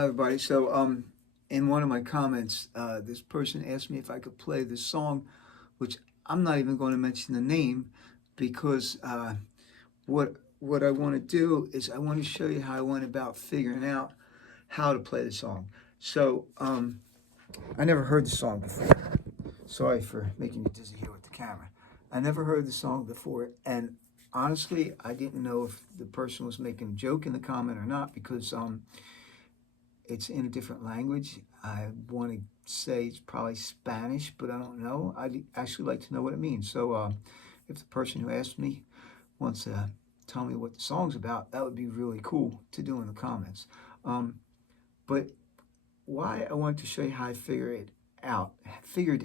Hi everybody. In one of my comments, this person asked me if I could play this song, which I'm not even going to mention the name because what I want to do is I want to show you how I went about figuring out how to play the song. I never heard the song before. Sorry for making you dizzy here with the camera. I never heard the song before, and honestly, I didn't know if the person was making a joke in the comment or not because it's in a different language. I want to say it's probably Spanish, but I don't know. I'd actually like to know what it means. If the person who asked me wants to tell me what the song's about, that would be really cool to do in the comments. But why I wanted to show you how I figured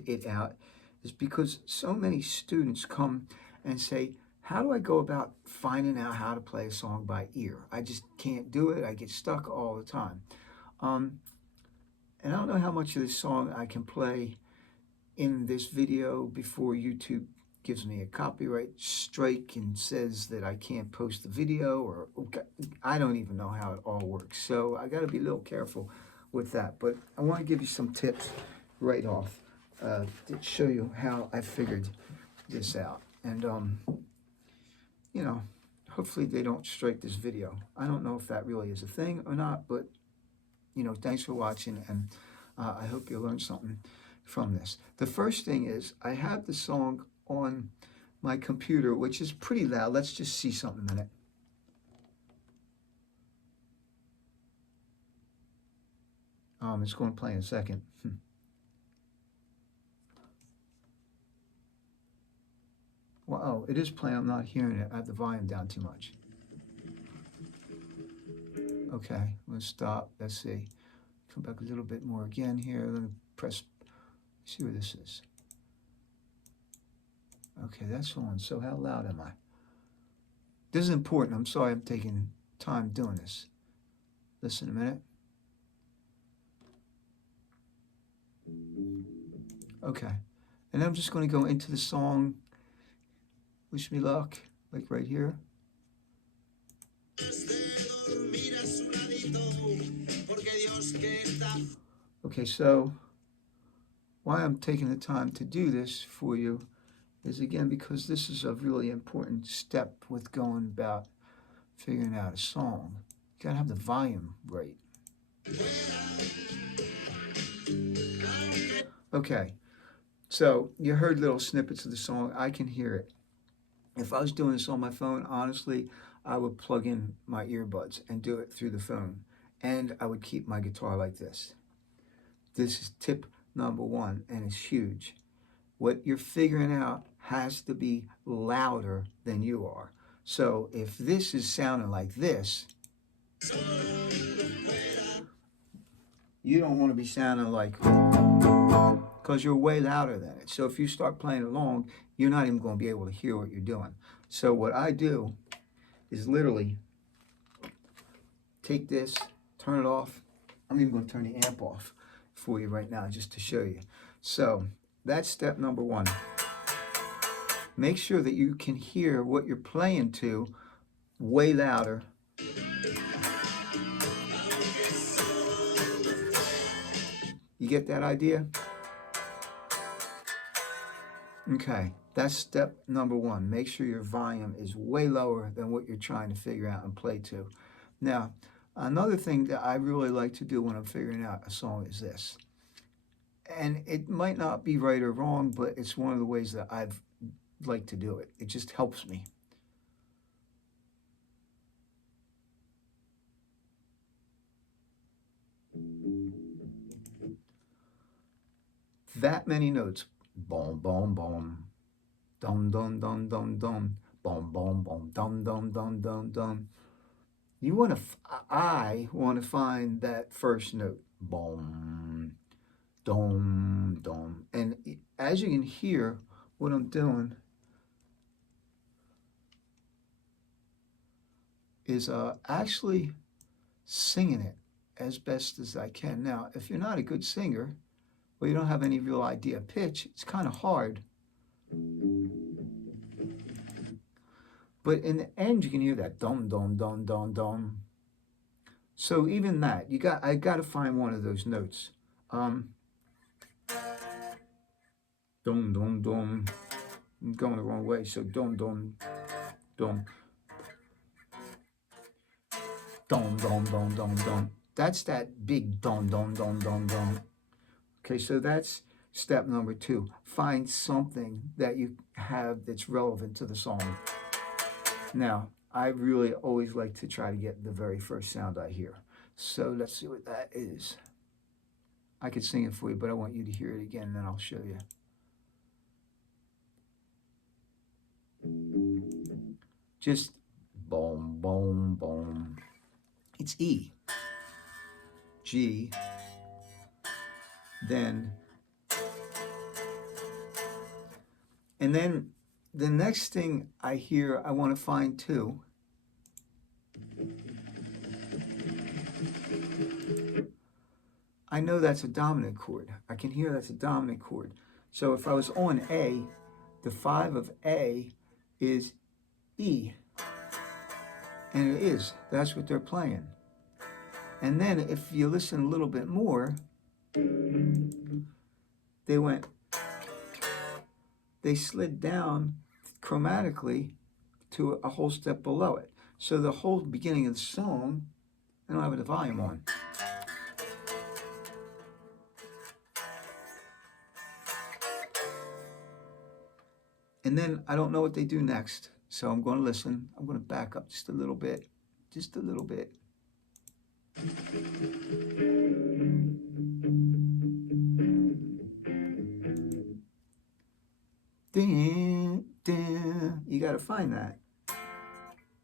it out is because so many students come and say, how do I go about finding out how to play a song by ear? I just can't do it. I get stuck all the time. And I don't know how much of this song I can play in this video before YouTube gives me a copyright strike and says that I can't post the video, or I don't even know how it all works. So I got to be a little careful with that. But I want to give you some tips right off to show you how I figured this out. And, you know, hopefully they don't strike this video. I don't know if that really is a thing or not, but thanks for watching, and I hope you learned something from this. The first thing is I have the song on my computer, which is pretty loud. Let's just see something a minute. It's going to play in a second. Wow, it is playing. I'm not hearing it. I have the volume down too much. Okay, let's stop. Let's see. Come back a little bit more again here. Let me press, see where this is. Okay, that's on. So how loud am I? This is important. I'm sorry I'm taking time doing this. Listen a minute. Okay, and I'm just going to go into the song, Wish Me Luck, like right here. Okay, so why I'm taking the time to do this for you is, again, because this is a really important step with going about figuring out a song. You gotta have the volume right. Okay, so you heard little snippets of the song. I can hear it. If I was doing this on my phone, honestly, I would plug in my earbuds and do it through the phone. And I would keep my guitar like this. This is tip number one, and it's huge. What you're figuring out has to be louder than you are. So if this is sounding like this, you don't want to be sounding like, because you're way louder than it. So if you start playing along, you're not even going to be able to hear what you're doing. So what I do is literally take this, turn it off. I'm even going to turn the amp off for you right now just to show you. So that's step number one. Make sure that you can hear what you're playing to way louder. You get that idea? Okay, that's step number one. Make sure your volume is way lower than what you're trying to figure out and play to. Now, another thing that I really like to do when I'm figuring out a song is this. And it might not be right or wrong, but it's one of the ways that I've liked to do it. It just helps me. That many notes. Boom, boom, boom. Dum, dum, dum, dum, dum. Boom, boom, boom. Dum, dum, dum, dum, dum. I want to find that first note. Boom, dum, dum. And as you can hear, what I'm doing is actually singing it as best as I can. Now, if you're not a good singer, or you don't have any real idea of pitch, it's kind of hard. But in the end, you can hear that dum, dum, dum, dum, dum. So even that, I got to find one of those notes. Um, dum dum dum. I'm going the wrong way. So dum dum dum dum dum dum dum dum. That's that big dum dum dum dum dum. Okay, so that's step number 2. Find something that you have that's relevant to the song. Now, I really always like to try to get the very first sound I hear. So let's see what that is. I could sing it for you, but I want you to hear it again, and then I'll show you. Just boom, boom, boom. It's E, G, then, and then the next thing I hear, I want to find too. I know that's a dominant chord. I can hear that's a dominant chord. So if I was on A, the 5 of A is E. And it is. That's what they're playing. And then if you listen a little bit more, they slid down chromatically to a whole step below it. So the whole beginning of the song, I don't have the volume on. And then I don't know what they do next. So I'm going to listen. I'm going to back up just a little bit. Just a little bit. Ding, ding. You got to find that.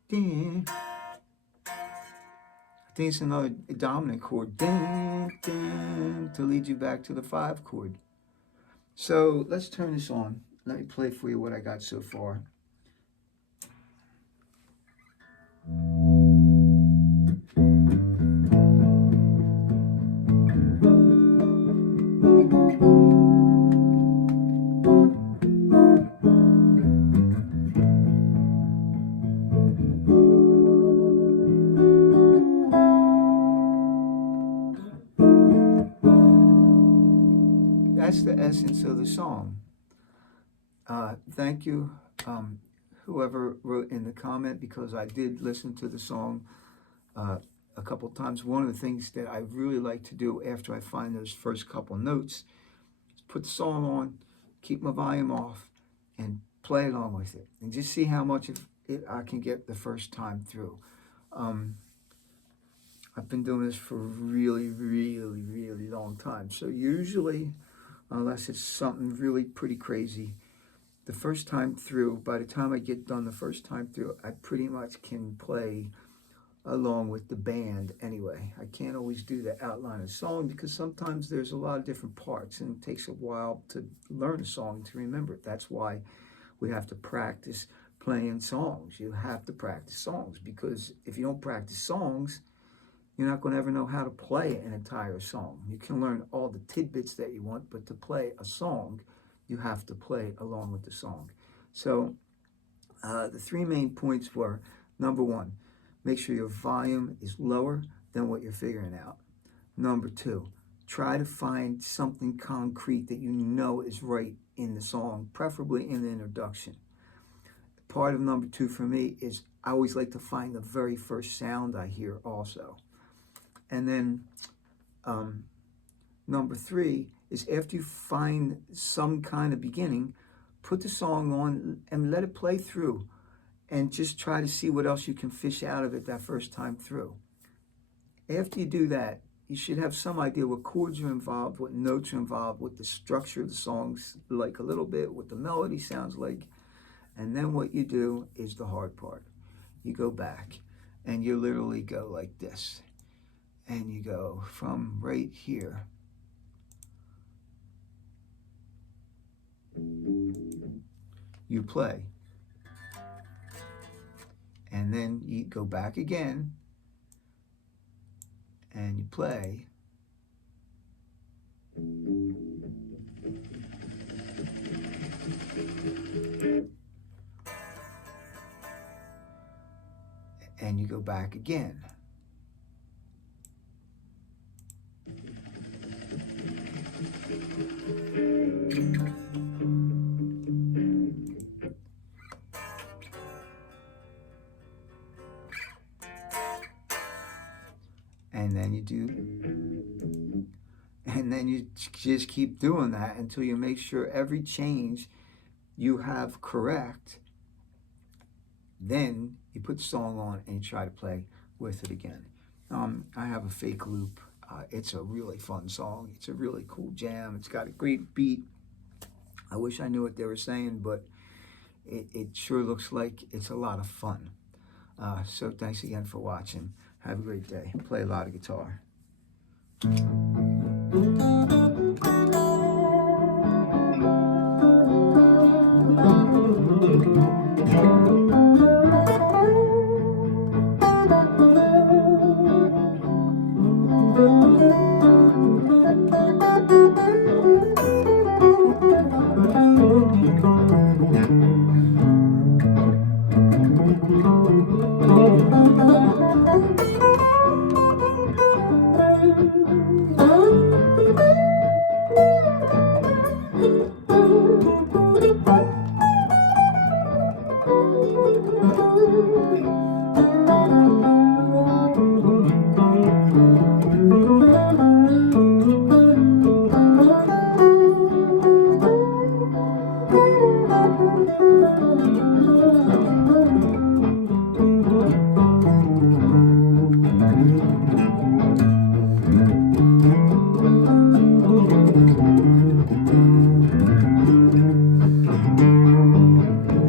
Ding. I think it's another dominant chord. Ding, ding, to lead you back to the 5 chord. So let's turn this on. Let me play for you what I got so far. That's the essence of the song. Thank you, whoever wrote in the comment, because I did listen to the song a couple times. One of the things that I really like to do after I find those first couple notes is put the song on, keep my volume off, and play along with it, and just see how much of it I can get the first time through. I've been doing this for a really, really, really long time. So usually, unless it's something really pretty crazy, the first time through, by the time I get done the first time through, I pretty much can play along with the band anyway. I can't always do the outline of the song because sometimes there's a lot of different parts and it takes a while to learn a song, to remember it. That's why we have to practice playing songs. You have to practice songs, because if you don't practice songs, you're not going to ever know how to play an entire song. You can learn all the tidbits that you want, but to play a song, you have to play along with the song. So the 3 main points were, number 1, make sure your volume is lower than what you're figuring out. Number 2, try to find something concrete that you know is right in the song, preferably in the introduction. Part of number 2 for me is I always like to find the very first sound I hear also. And then number 3 is, after you find some kind of beginning, put the song on and let it play through, and just try to see what else you can fish out of it that first time through. After you do that, you should have some idea what chords are involved, what notes are involved, what the structure of the song's like a little bit, what the melody sounds like. And then what you do is the hard part. You go back and you literally go like this. And you go from right here. You play. And then you go back again. And you play. And you go back again. and then you do, and then you just keep doing that until you make sure every change you have correct. Then you put the song on and you try to play with it again. I have a fake loop. It's a really fun song. It's a really cool jam. It's got a great beat. I wish I knew what they were saying, but it sure looks like it's a lot of fun. So thanks again for watching. Have a great day. Play a lot of guitar.